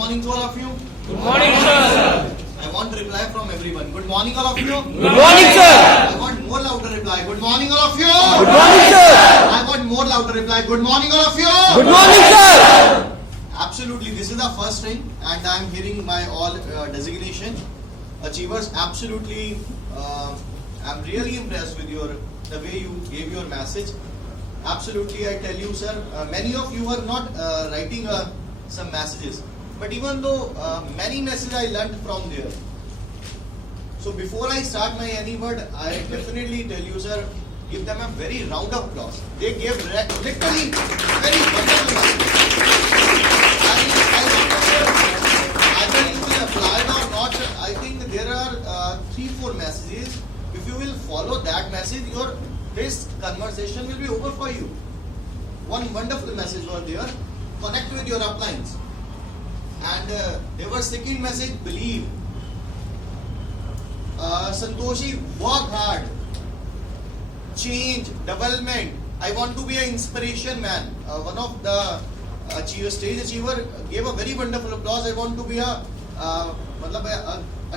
morning to all of you. Good morning, sir. I want reply from everyone. Good morning, all of you. Good morning, sir. I want more louder reply. Good morning, all of you. Good morning, sir. I want more louder reply. Good morning, all of you. Good morning, sir. Absolutely, this is the first thing, and I am hearing my all designation achievers. Absolutely, I'm really impressed with the way you gave your message. Absolutely, I tell you, sir. Many of you are not writing some messages, but even though many messages I learned from there. So before I start my any word, I definitely tell you, sir, give them a very round of applause. They gave literally very wonderful message. Either you will apply it or not. I think there are 3-4 messages. If you will follow that message, this conversation will be over for you. One wonderful message was there. Connect with your uplines. And there was second message, believe. Santoshi, work hard. Change, development. I want to be an inspiration man. One of the stage achiever gave a very wonderful applause. I want to be a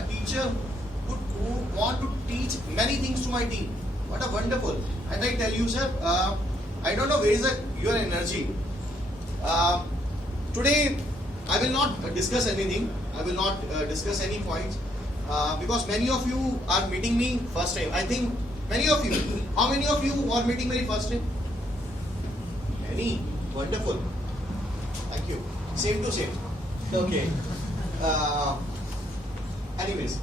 teacher who want to teach many things to my team. What a wonderful. And I tell you, sir, I don't know where is your energy. Today, I will not discuss anything. I will not discuss any points because many of you are meeting me first time. I think many of you. How many of you are meeting me first time? Many. Wonderful. Thank you. Same to same. Okay. Anyways,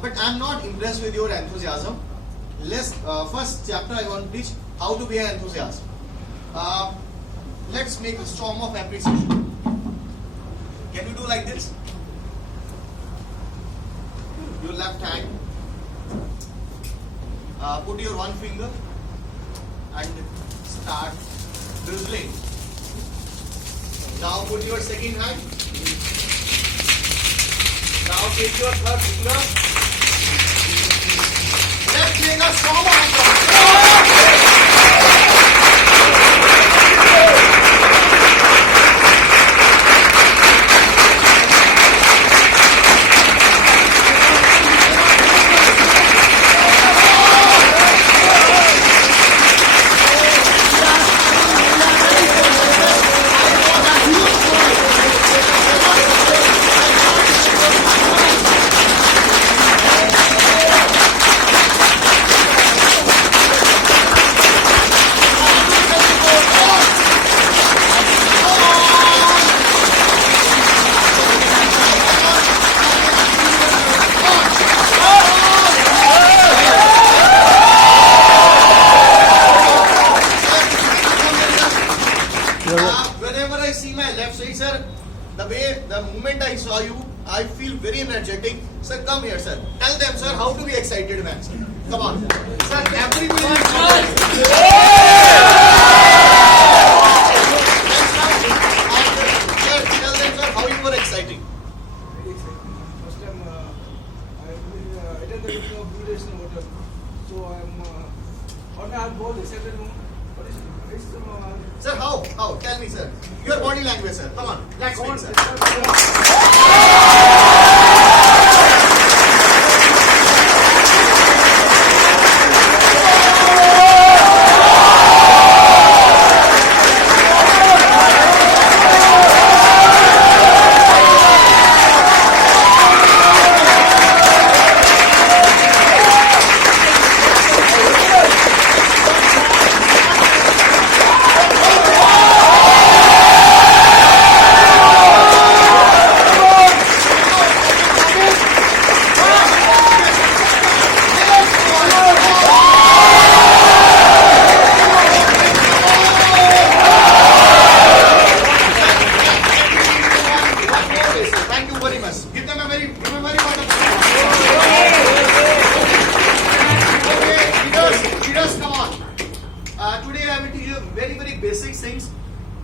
but I'm not impressed with your enthusiasm. First chapter I want to teach how to be an enthusiast. Let's make a storm of appreciation. Can you do like this? Your left hand. Put your one finger and start drizzling. Now put your second hand. Now take your third finger. Let's make a storm of applause. Whenever I see my left side, sir, the moment I saw you, I feel very energetic. Sir, come here, sir. Tell them, sir, how to be excited, man. Sir. Come on. Sir, everybody is tell them, sir, how you were exciting. First time I attended the duration water. So I'm both excited. Sir, how? How? Tell me, sir. Your body language, sir. Come on. Let's make, sir.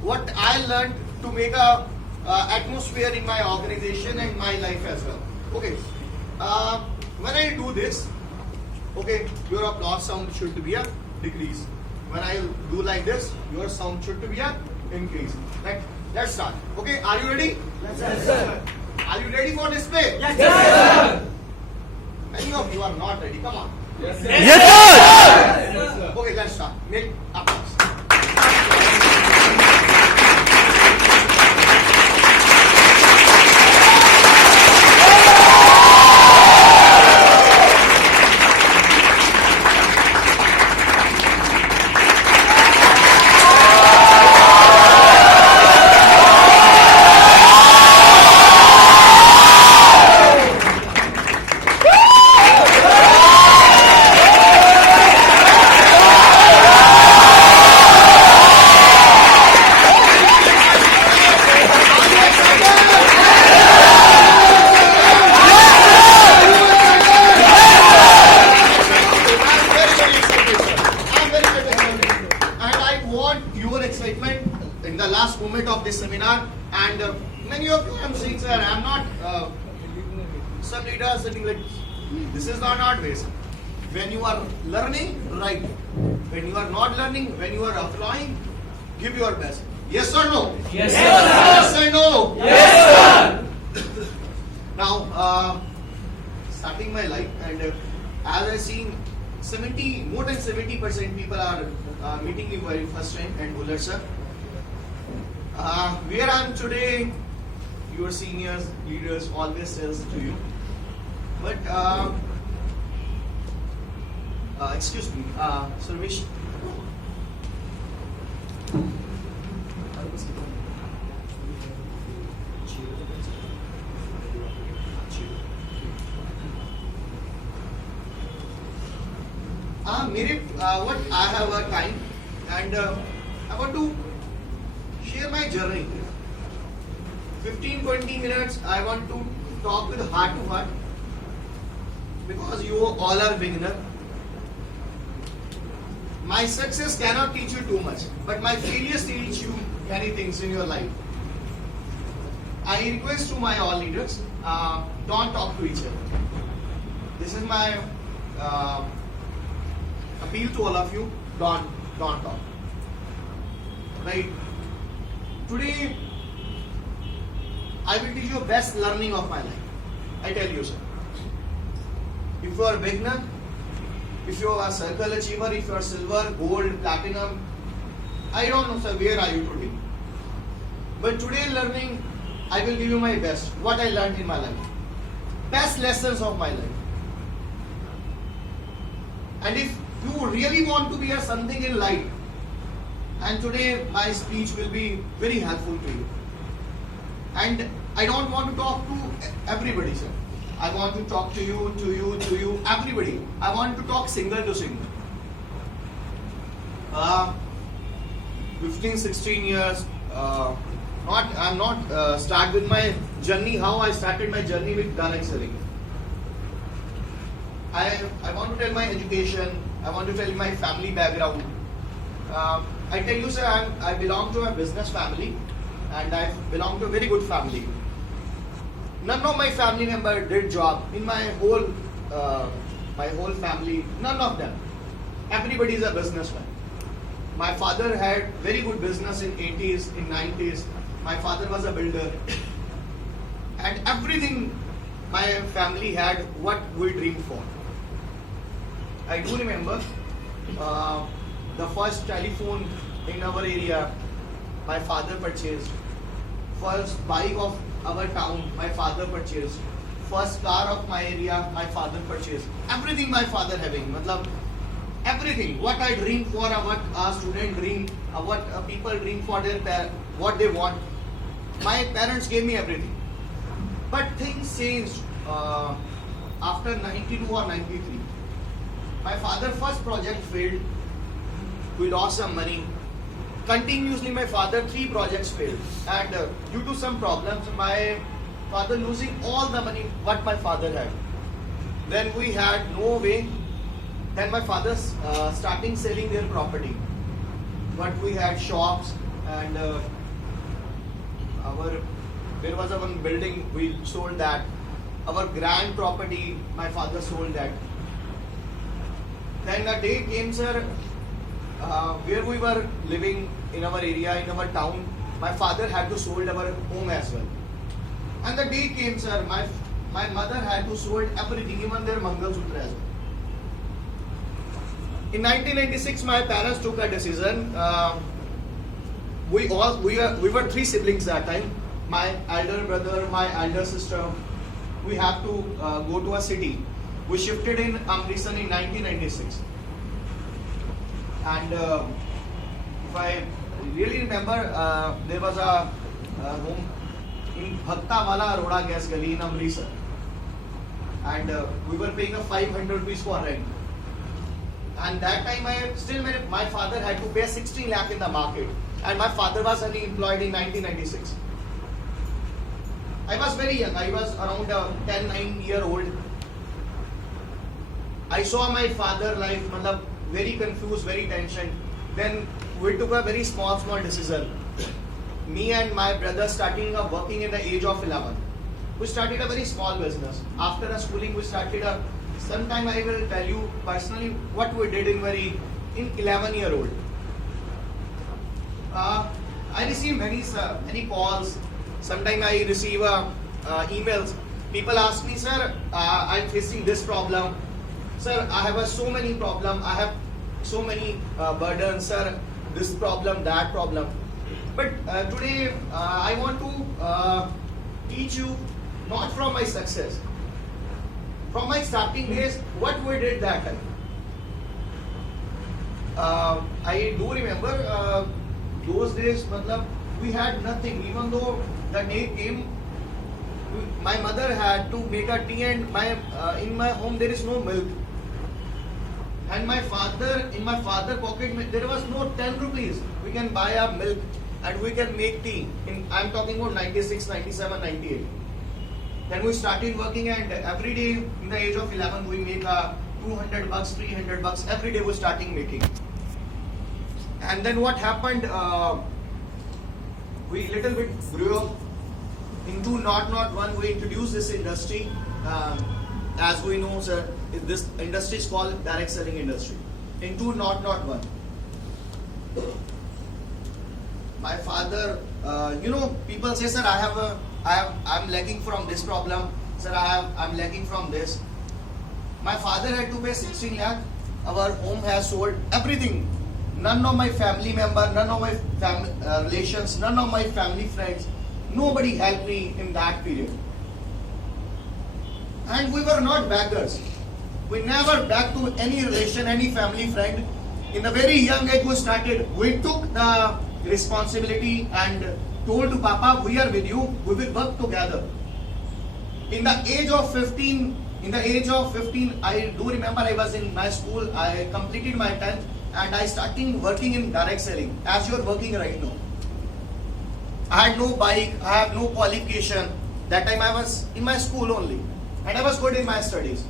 What I learned to make a atmosphere in my organization and my life as well. Okay, when I do this, okay, your applause sound should be a decrease. When I do like this, your sound should be a increase. Right? Let's start. Okay, are you ready? Yes, sir. Are you ready for display? Yes, sir. Many of you are not ready. Come on. Yes, sir. Okay, let's start. Make applause. In the last moment of this seminar, and many of you I'm saying, sir, I'm not some leaders sitting like this is not our way. When you are learning, right. When you are not learning, when you are applying, give your best. Yes or no? Yes, sir. Yes or no? Yes, sir. Now, starting my life, and as I see, more than 70% people are meeting me very first time, and Arora Sir. Where I am today, your seniors, leaders always tells to you. But excuse me, Sarvesh. What I have a time, and I want to share my journey. 15-20 minutes I want to talk with heart to heart, because you all are beginner. My success cannot teach you too much, but my failures teach you many things in your life. I request to my all leaders, don't talk to each other. This is my appeal to all of you. Don't talk. Right? Today, I will teach you best learning of my life. I tell you, sir. If you are a beginner, if you are a circle achiever, if you are silver, gold, platinum, I don't know, sir, where are you today? But today learning, I will give you my best, what I learned in my life. Best lessons of my life. And if you really want to be a something in life, and today my speech will be very helpful to you. And I don't want to talk to everybody, sir. I want to talk to you, everybody. I want to talk single to single. 15, 16 years. I'm not start with my journey. How I started my journey with gun excelling. I want to tell my education. I want to tell my family background. I tell you, sir, I belong to a business family, and I belong to a very good family. None of my family members did job in my whole family. None of them. Everybody is a businessman. My father had very good business in 80s, in 90s. My father was a builder, and everything my family had what we dreamed for. I do remember the first telephone in our area my father purchased. First bike of our town my father purchased. First car of my area my father purchased. Everything my father having. Matlab, everything. What I dream for, what a student dream, what people dream for their what they want. My parents gave me everything. But things changed after 92 or 93. My father's first project failed. We lost some money. Continuously my father 3 projects failed, and due to some problems my father losing all the money what my father had. Then we had no way. Then my father starting selling their property. But we had shops, and there was one building, we sold that. Our grand property my father sold that. Then a day came, sir, where we were living in our area, in our town, my father had to sold our home as well. And the day came, sir, my mother had to sold everything, even their Mangal Sutra as well. In 1996, my parents took a decision. We were three siblings that time. My elder brother, my elder sister. We have to go to a city. We shifted in Amritsar in 1996. And if I really remember, there was a home in Bhaktawala Arora Gas Gully in Amritsar. And we were paying a 500 rupees for rent. And that time my father had to pay 16 lakh in the market. And my father was only employed in 1996. I was very young. I was around 9 year old. I saw my father life very confused, very tensioned. Then we took a very small decision. Me and my brother starting working in the age of 11. We started a very small business. After the schooling, we started sometime I will tell you personally what we did in 11-year-old. I receive many calls. Sometimes I receive emails. People ask me, sir, I'm facing this problem. Sir, I have so many problems. I have so many burdens, sir. This problem, that problem. But today I want to teach you not from my success, from my starting days, what we did that time. I do remember those days, we had nothing. Even though the day came, my mother had to make a tea, and in my home there is no milk. And in my father pocket there was no 10 rupees. We can buy a milk and we can make tea. I'm talking about 96, 97, 98. Then we started working, and every day in the age of 11 we make $200, $300. Every day we starting making. And then what happened? We little bit grew up. In 2001 we introduced this industry. As we know, sir, this industry is called direct selling industry. In 2001, my father, people say, sir, I'm lagging from this problem. Sir, I'm lagging from this. My father had to pay 16 lakh. Our home has sold everything. None of my family member, none of my family relations, none of my family friends, nobody helped me in that period. And we were not beggars. We never begged to any relation, any family friend. In a very young age we started. We took the responsibility and told to Papa, we are with you, we will work together. In the age of 15, I do remember I was in my school, I completed my 10th and I started working in direct selling as you are working right now. I had no bike, I have no qualification. That time I was in my school only and I was good in my studies.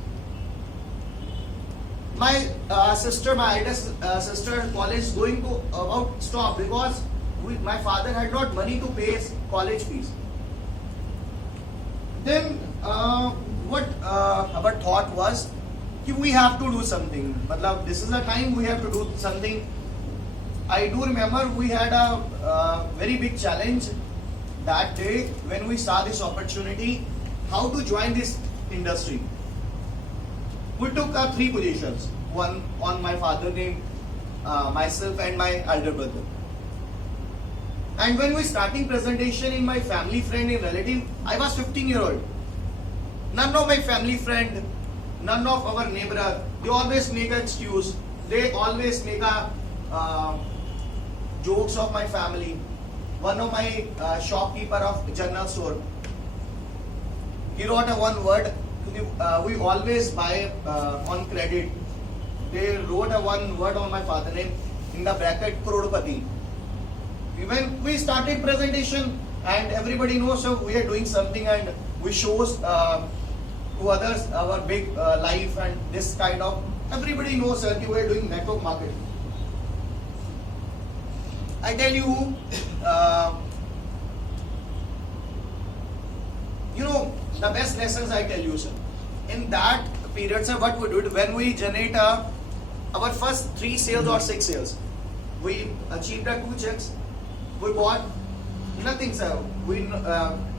My sister, my eldest sister in college going to about stop because my father had not money to pay his college fees. Then what our thought was, we have to do something. This is the time we have to do something. I do remember we had a very big challenge that day when we saw this opportunity, how to join this industry. We took 3 positions, one on my father's name, myself and my elder brother. And when we starting presentation in my family friend and relative, I was 15-year-old. None of my family friend, none of our neighbor, they always make an excuse. They always make jokes of my family. One of my shopkeeper of general store, he wrote one word. We always buy on credit. They wrote one word on my father's name in the bracket crorepati. When we started presentation and everybody knows so we are doing something and we shows to others our big life and this kind of, everybody knows sir we are doing network marketing. I tell you, the best lessons I tell you, sir. In that period, sir, what we did when we generate our first 3 sales or 6 sales, we achieved 2 checks. We bought Nothing, sir. We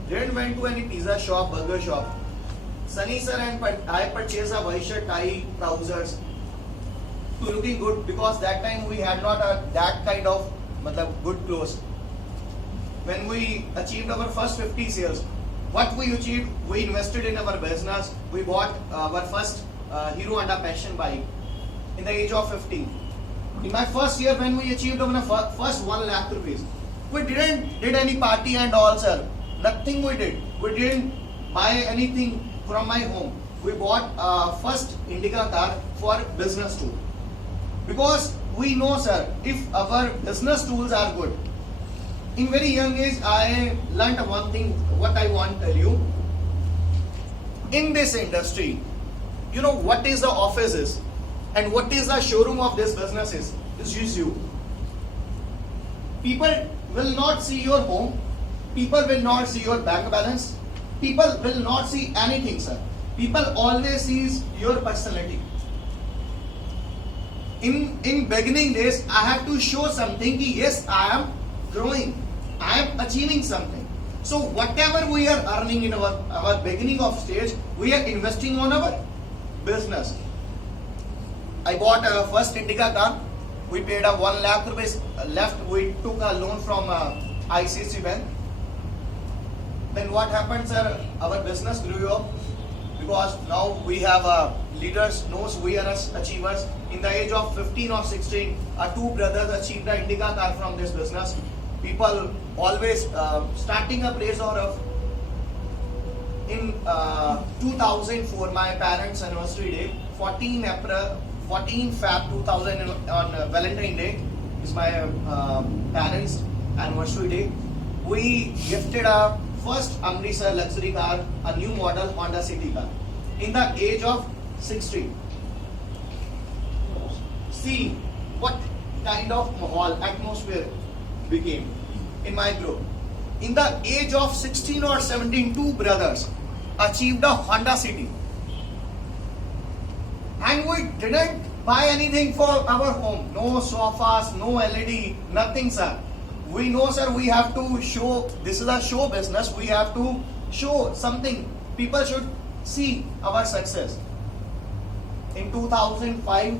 didn't went to any pizza shop, burger shop. Sunny sir and I purchased a white shirt, tie, trousers to looking good because that time we had not that kind of good clothes. When we achieved our first 50 sales, what we achieved, we invested in our business. We bought our first Hero Honda Passion bike in the age of 15. In my first year, when we achieved our first 1 lakh rupees, we didn't did any party and all, sir. Nothing we did. We didn't buy anything from my home. We bought first Indica car for business tool. Because we know, sir, if our business tools are good. In very young age, I learned one thing, what I want to tell you. In this industry, you know what is the office is and what is the showroom of this business is. This is you. People will not see your home. People will not see your bank balance. People will not see anything, sir. People always sees your personality. In beginning days, I have to show something. Yes, I am growing. I am achieving something. So whatever we are earning in our beginning of stage, we are investing on our business. I bought a first Indica car. We paid a 1 lakh rupees left. We took a loan from ICICI Bank. Then what happened, sir? Our business grew up because now we have leaders knows we are achievers. In the age of 15 or 16, our 2 brothers achieved the Indica car from this business. People always starting a place or in 2004, my parents' anniversary day, 14 Feb 2000 on Valentine Day is my parents' anniversary day. We gifted a first Arora luxury car, a new model Honda City car, in the age of 16. See what kind of atmosphere became in my group. In the age of 16 or 17, 2 brothers achieved a Honda City. And we didn't buy anything for our home. No sofas, no LED, nothing, sir. We know, sir, we have to show, this is a show business, we have to show something. People should see our success. In 2005,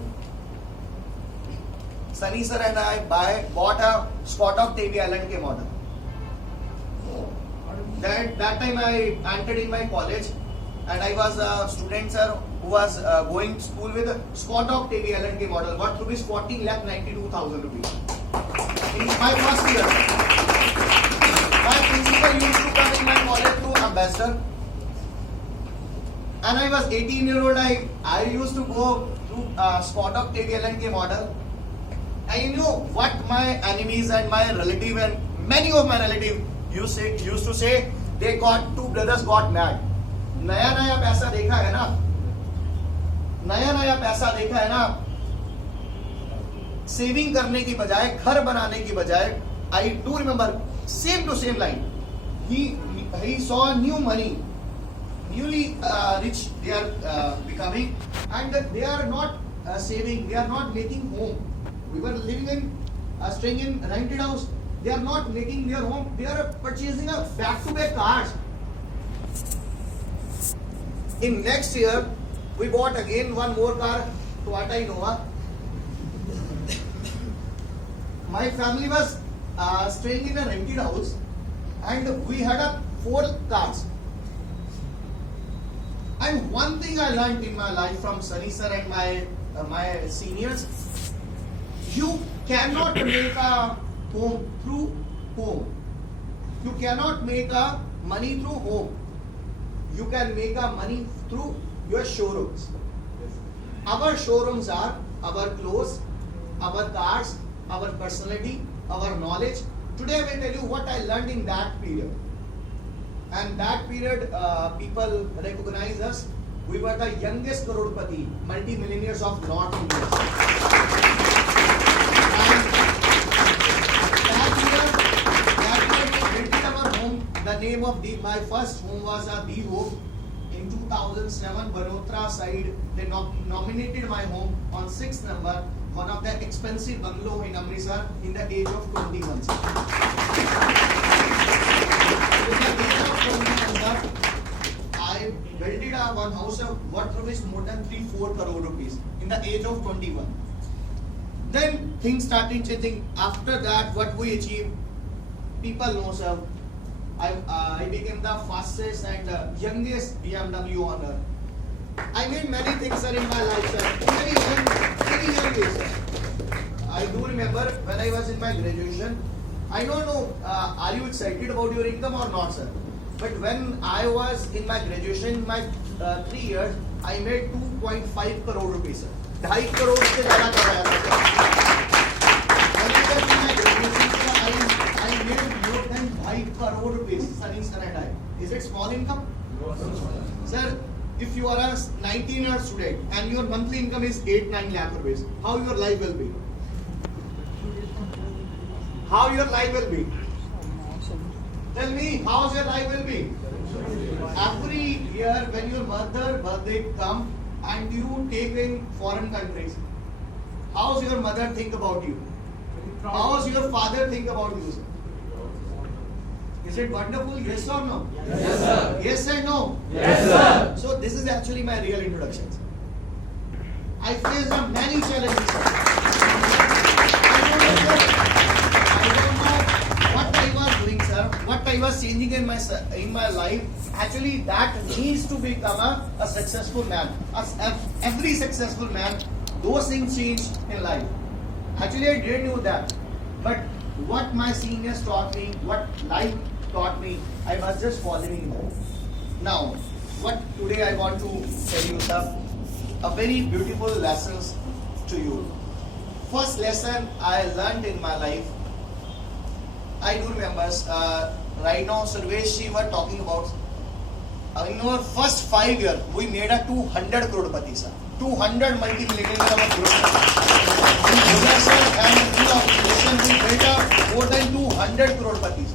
Sunny sir and I bought a Scott TV LNK model. That time I entered in my college and I was a student, sir, who was going to school with a Scott TV LNK model, worth rupees 14,92,000 rupees. In my first year, my principal used to come in my college to ambassador. And I was 18-year-old, I used to go to Scott TV LNK model. I knew what my enemies and my relative and many of my relatives used to say. They got 2 brothers got mad. नया पैसा देखा है ना, नया पैसा देखा है ना, सेविंग करने की बजाय, घर बनाने की बजाय, I do remember same to same line. He saw new money, newly rich they are becoming, and they are not saving, they are not making home. We were living in staying in rented house. They are not making their home. They are purchasing a back-to-back cars. In next year, we bought again one more car, Toyota Innova. My family was staying in a rented house, and we had 4 cars. And one thing I learned in my life from Sunny sir and my seniors, you cannot make a home through home. You cannot make a money through home. You can make a money through your showrooms. Our showrooms are our clothes, our cars, our personality, our knowledge. Today I will tell you what I learned in that period. And that period, people recognize us. We were the youngest crorepati, multi-millionaires of North India. The name of my first home was a B Home. In 2007, Banotra side, they nominated my home on 6th number, one of the expensive bungalow in Amritsar in the age of 21. I built it up one house worth rupees more than 3-4 crore rupees in the age of 21. Then things started changing. After that, what we achieved, people know, sir. I became the fastest and youngest BMW owner. I made many things, sir, in my life, sir. Very young age, sir. I do remember when I was in my graduation. I don't know, are you excited about your income or not, sir? But when I was in my graduation, my 3 years, I made 2.5 crore rupees, sir. 2.5 crore से ज़्यादा कमाया था, sir. When I was in my graduation, sir, I made more than 2.5 crore rupees, Sunny sir and I. Is it small income? Sir, if you are a 19-year student and your monthly income is 8-9 lakh rupees, how your life will be? How your life will be? Tell me, how your life will be? Every year when your mother birthday come and you take in foreign countries, how's your mother think about you? How's your father think about you? Is it wonderful? Yes or no? Yes, sir. Yes and no? Yes, sir. So this is actually my real introduction. I faced many challenges, sir. I don't know what I was doing, sir. What I was changing in my life. Actually, that needs to become a successful man. Every successful man, those things change in life. Actually, I didn't know that. But what my seniors taught me, what life taught me, I was just following that. Now, what today I want to tell you, sir, a very beautiful lessons to you. First lesson I learned in my life, I do remember, right now Sarvesh were talking about, in our first 5 years, we made a 200 crorepati, sir. 200 multi-millionaire crorepati. In business and in operation, we built up more than 200 crorepati.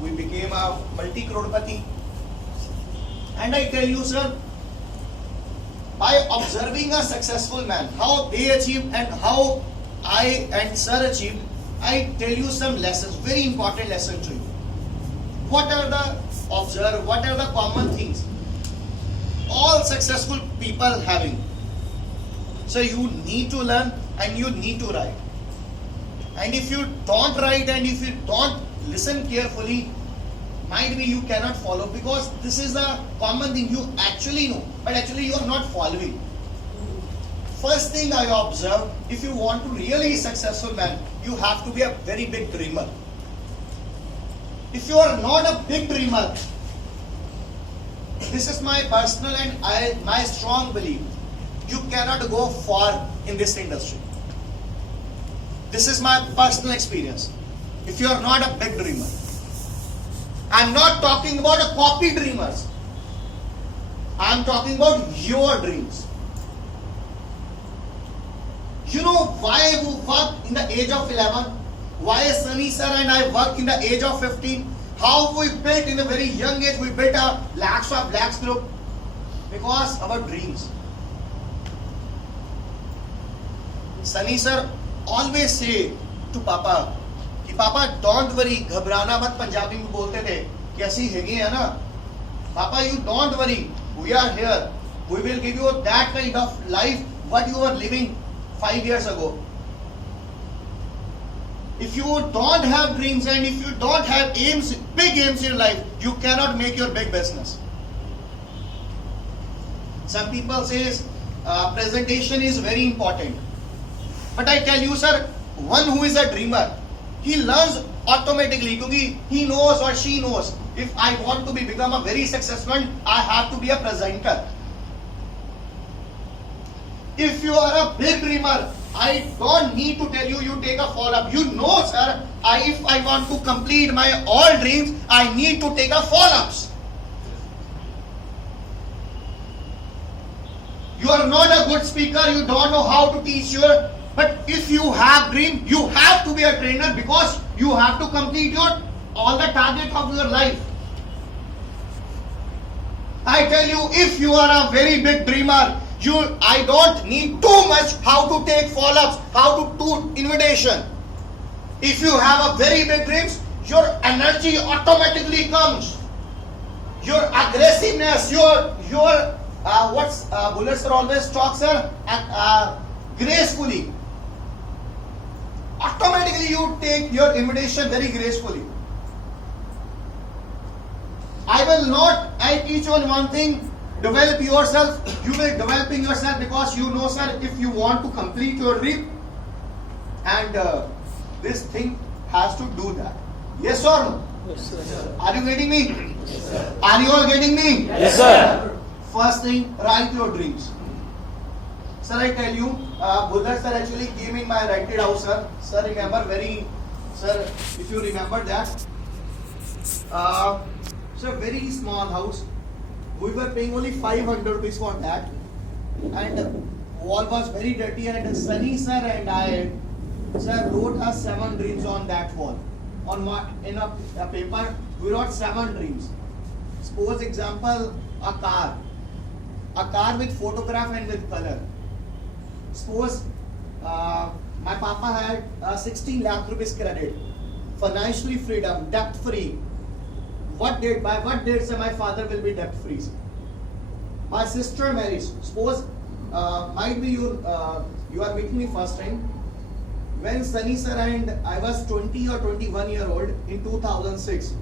We became a multi-crorepati. And I tell you, sir, by observing a successful man, how they achieved and how I and sir achieved, I tell you some lessons, very important lessons to you. What are the common things all successful people having? So you need to learn and you need to write. And if you don't write and if you don't listen carefully, might be you cannot follow, because this is a common thing you actually know, but actually you are not following. First thing I observed, if you want to really successful man, you have to be a very big dreamer. If you are not a big dreamer, this is my personal and my strong belief, you cannot go far in this industry. This is my personal experience. If you are not a big dreamer, I'm not talking about a copy dreamers. I'm talking about your dreams. You know why I worked in the age of 11? Why Sunny sir and I worked in the age of 15? How we built in a very young age, we built a lakhs of lakhs group? Because our dreams. Sunny sir always say to Papa, कि पापा don't worry, घबराना मत, पंजाबी में बोलते थे कि ऐसी हैगी है ना, papa you don't worry, we are here, we will give you that kind of life what you are living 5 years ago. If you don't have dreams and if you don't have aims, big aims in life, you cannot make your big business. Some people says presentation is very important, but I tell you, sir, one who is a dreamer, he learns automatically, because he knows or she knows, if I want to become a very successful, I have to be a presenter. If you are a big dreamer, I don't need to tell you, you take a follow-up. You know, sir, if I want to complete my all dreams, I need to take a follow-ups. You are not a good speaker, you don't know how to teach your, but if you have dream, you have to be a trainer, because you have to complete your all the target of your life. I tell you, if you are a very big dreamer, I don't need too much how to take follow-ups, how to do invitation. If you have a very big dreams, your energy automatically comes. Your aggressiveness, your what's Bullets are always talk, sir, gracefully. Automatically you take your invitation very gracefully. I will not, I teach you on one thing, develop yourself. You will developing yourself because you know, sir, if you want to complete your dream, and this thing has to do that. Yes or no? Yes, sir. Are you getting me? Yes, sir. Are you all getting me? Yes, sir. First thing, write your dreams. Sir, I tell you, Bullets sir actually came in my rented house, sir. Sir, if you remember that. Sir, very small house. We were paying only 500 rupees for that. And wall was very dirty, and Sunny sir and I, sir, wrote us 7 dreams on that wall. On what, in a paper, we wrote 7 dreams. Suppose example, a car with photograph and with color. Suppose my papa had 16 lakh rupees credit, financially freedom, debt free. By what date, sir, my father will be debt free? My sister marries. Suppose might be you are meeting me first time. When Sunny sir and I was 20 or 21 year old in 2006,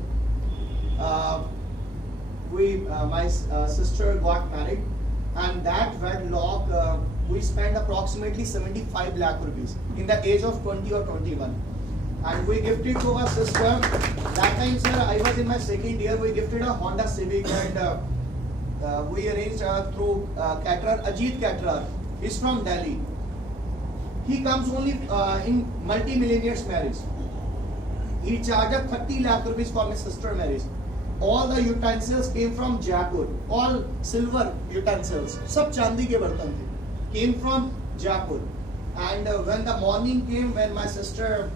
my sister got married, and that wedlock we spent approximately 75 lakh rupees in the age of 20 or 21. And we gifted to our sister. That time, sir, I was in my second year. We gifted a Honda Civic, and we arranged through caterer, Ajit Caterer. He's from Delhi. He comes only in multi-millionaires marriage. He charged 30 lakh rupees for my sister marriage. All the utensils came from Jaipur. All silver utensils. Sab chandi ke bartan the. Came from Jaipur. And when the morning came, when my sister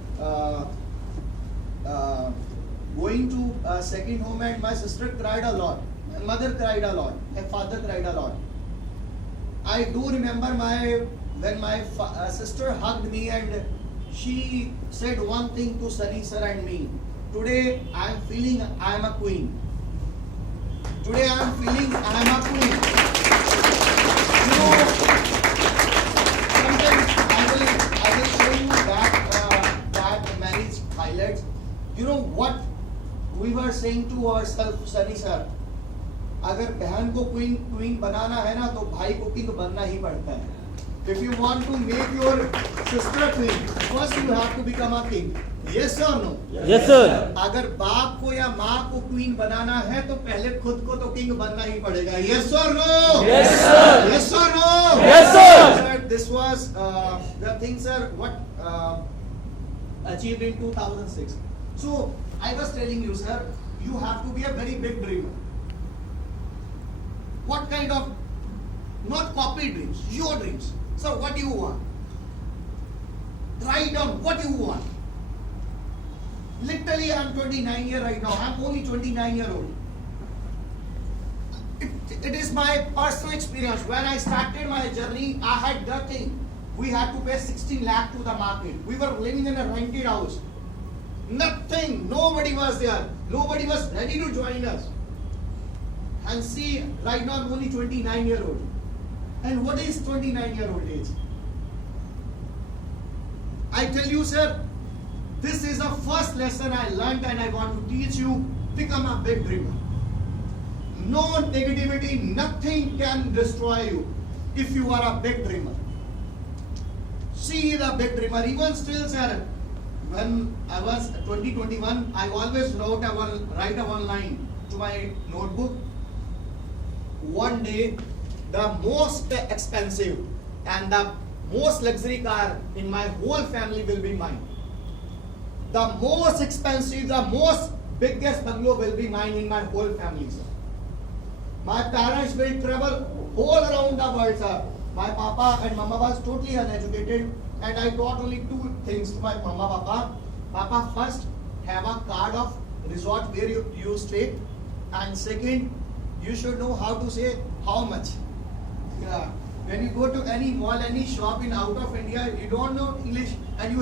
going to second home, and my sister cried a lot. My mother cried a lot. My father cried a lot. I do remember when my sister hugged me, and she said one thing to Sunny sir and me. Today I am feeling I am a queen. Today I am feeling I am a queen. You know, sometimes I will show you that marriage highlights. You know what we were saying to ourselves, Sunny sir. अगर बहन को queen बनाना है ना, तो भाई को king बनना ही पड़ता है. If you want to make your sister queen, first you have to become a king. Yes or no? Yes, sir. अगर बाप को या माँ को क्वीन बनाना है, तो पहले खुद को तो किंग बनना ही पड़ेगा. Yes or no? Yes, sir. Yes or no? Yes, sir. Sir, this was the thing, sir, what achieved in 2006. So I was telling you, sir, you have to be a very big dreamer. What kind of, not copy dreams, your dreams. So what do you want? Write down what you want. Literally, I'm 29 years right now. I'm only 29 years old. It is my personal experience. When I started my journey, I had nothing. We had to pay 16 lakh to the market. We were living in a rented house. Nothing. Nobody was there. Nobody was ready to join us. And see, right now I'm only 29 years old. And what is 29-year-old age? I tell you, sir, this is the first lesson I learned, and I want to teach you. Become a big dreamer. No negativity, nothing can destroy you if you are a big dreamer. See the big dreamer. Even still, sir, when I was 2021, I always write a one line to my notebook. One day, the most expensive and the most luxury car in my whole family will be mine. The most expensive, the most biggest bungalow will be mine in my whole family, sir. My parents will travel all around the world, sir. My papa and mama was totally uneducated, and I taught only 2 things to my mama, papa. Papa, first, have a card of resort where you stay, and second, you should know how to say how much. Yeah. When you go to any mall, any shop in out of India, you don't know English, and you